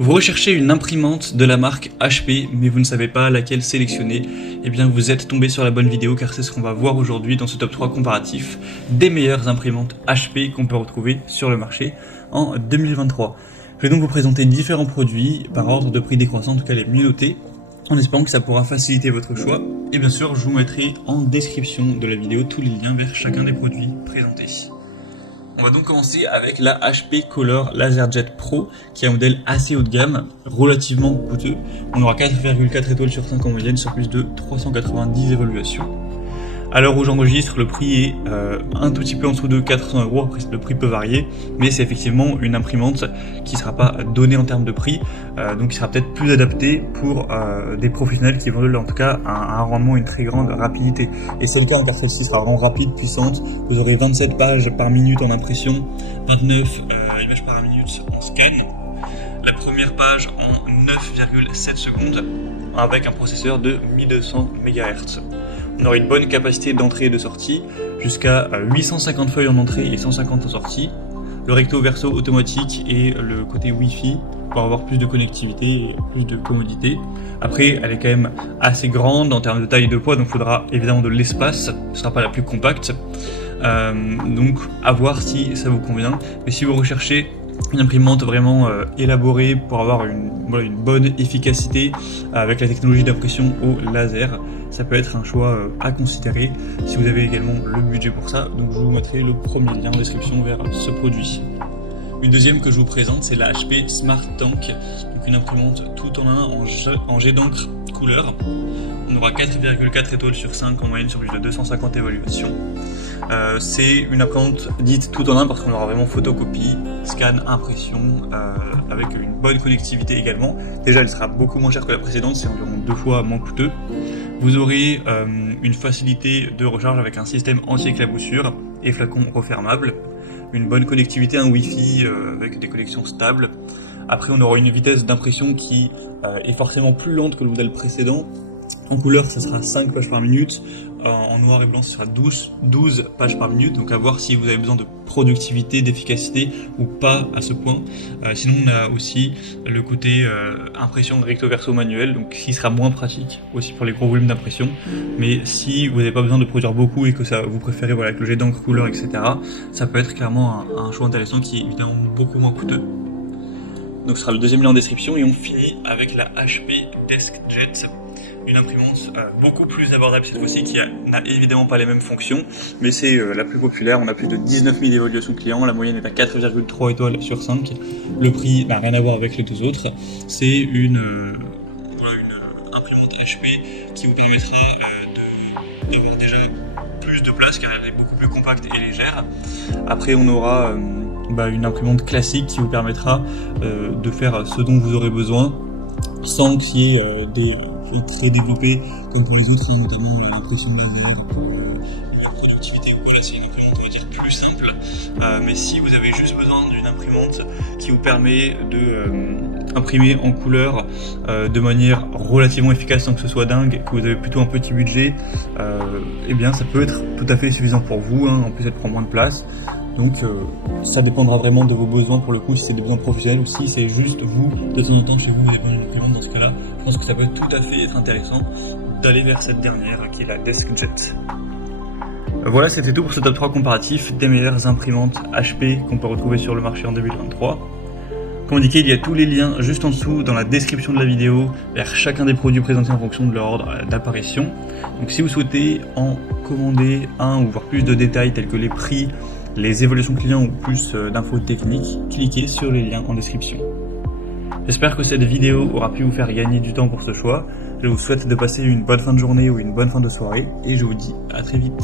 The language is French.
Vous recherchez une imprimante de la marque HP, mais vous ne savez pas laquelle sélectionner, eh bien vous êtes tombé sur la bonne vidéo car c'est ce qu'on va voir aujourd'hui dans ce top 3 comparatif des meilleures imprimantes HP qu'on peut retrouver sur le marché en 2023. Je vais donc vous présenter différents produits par ordre de prix décroissant, en tout cas les mieux notés, en espérant que ça pourra faciliter votre choix. Et bien sûr, je vous mettrai en description de la vidéo tous les liens vers chacun des produits présentés. On va donc commencer avec la HP Color LaserJet Pro, qui est un modèle assez haut de gamme, relativement coûteux. On aura 4,4 étoiles sur 5 en moyenne sur plus de 390 évaluations. À l'heure où j'enregistre, le prix est un tout petit peu en dessous de 400 €, après le prix peut varier, mais c'est effectivement une imprimante qui ne sera pas donnée en termes de prix, donc qui sera peut-être plus adaptée pour des professionnels qui veulent en tout cas un rendement et une très grande rapidité. Et c'est le cas car celle-ci sera vraiment rapide, puissante. Vous aurez 27 pages par minute en impression, 29 images par minute en scan. La première page en 9,7 secondes avec un processeur de 1200 MHz. On aura une bonne capacité d'entrée et de sortie, jusqu'à 850 feuilles en entrée et 150 en sortie. Le recto verso automatique et le côté Wi-Fi pour avoir plus de connectivité et plus de commodité. Après, elle est quand même assez grande en termes de taille et de poids, donc il faudra évidemment de l'espace, ce ne sera pas la plus compacte. Donc à voir si ça vous convient. Mais si vous recherchez une imprimante vraiment élaborée pour avoir une bonne efficacité avec la technologie d'impression au laser, ça peut être un choix à considérer si vous avez également le budget pour ça. Donc je vous mettrai le premier lien en description vers ce produit. Une deuxième que je vous présente, c'est la HP Smart Tank, donc une imprimante tout en un en jet d'encre couleur. On aura 4,4 étoiles sur 5 en moyenne sur plus de 250 évaluations. C'est une imprimante dite tout en un parce qu'on aura vraiment photocopie, scan, impression, avec une bonne connectivité également. Déjà elle sera beaucoup moins chère que la précédente, c'est environ 2 fois moins coûteux. Vous aurez une facilité de recharge avec un système anti-éclaboussure et flacon refermable. Une bonne connectivité, un Wi-Fi avec des connexions stables. Après on aura une vitesse d'impression qui est forcément plus lente que le modèle précédent. En couleur, ça sera 5 pages par minute. En noir et blanc, ce sera 12 pages par minute. Donc à voir si vous avez besoin de productivité, d'efficacité ou pas à ce point. Sinon, on a aussi le côté impression recto verso manuel, donc qui sera moins pratique aussi pour les gros volumes d'impression. Mais si vous n'avez pas besoin de produire beaucoup et que ça vous préférez avec le jet d'encre couleur, etc., ça peut être clairement un choix intéressant qui est évidemment beaucoup moins coûteux. Donc ce sera le deuxième lien en description et on finit avec la HP DeskJet. Une imprimante beaucoup plus abordable cette fois-ci qui n'a évidemment pas les mêmes fonctions, mais c'est la plus populaire. On a plus de 19 000 évaluations clients, la moyenne est à 4,3 étoiles sur 5. Le prix n'a rien à voir avec les deux autres. C'est une imprimante HP qui vous permettra d'avoir déjà plus de place car elle est beaucoup plus compacte et légère. Après on aura une imprimante classique qui vous permettra de faire ce dont vous aurez besoin sans qu'il y ait des très développé comme pour les autres, notamment l'impression de laser, la productivité. Voilà, c'est une imprimante, on va dire, plus simple. Mais si vous avez juste besoin d'une imprimante qui vous permet de imprimer en couleur de manière relativement efficace sans que ce soit dingue, que vous avez plutôt un petit budget, eh bien ça peut être tout à fait suffisant pour vous, hein. En plus elle prend moins de place. Donc ça dépendra vraiment de vos besoins pour le coup, si c'est des besoins professionnels ou si c'est juste vous, de temps en temps chez vous, vous avez besoin d'une imprimante. Dans ce cas-là, je pense que ça peut tout à fait être intéressant d'aller vers cette dernière qui est la DeskJet. Voilà, c'était tout pour ce top 3 comparatif des meilleures imprimantes HP qu'on peut retrouver sur le marché en 2023. Comme indiqué, il y a tous les liens juste en dessous dans la description de la vidéo vers chacun des produits présentés en fonction de leur ordre d'apparition. Donc si vous souhaitez en commander un ou voir plus de détails tels que les prix, les évaluations clients ou plus d'infos techniques, cliquez sur les liens en description. J'espère que cette vidéo aura pu vous faire gagner du temps pour ce choix. Je vous souhaite de passer une bonne fin de journée ou une bonne fin de soirée et je vous dis à très vite.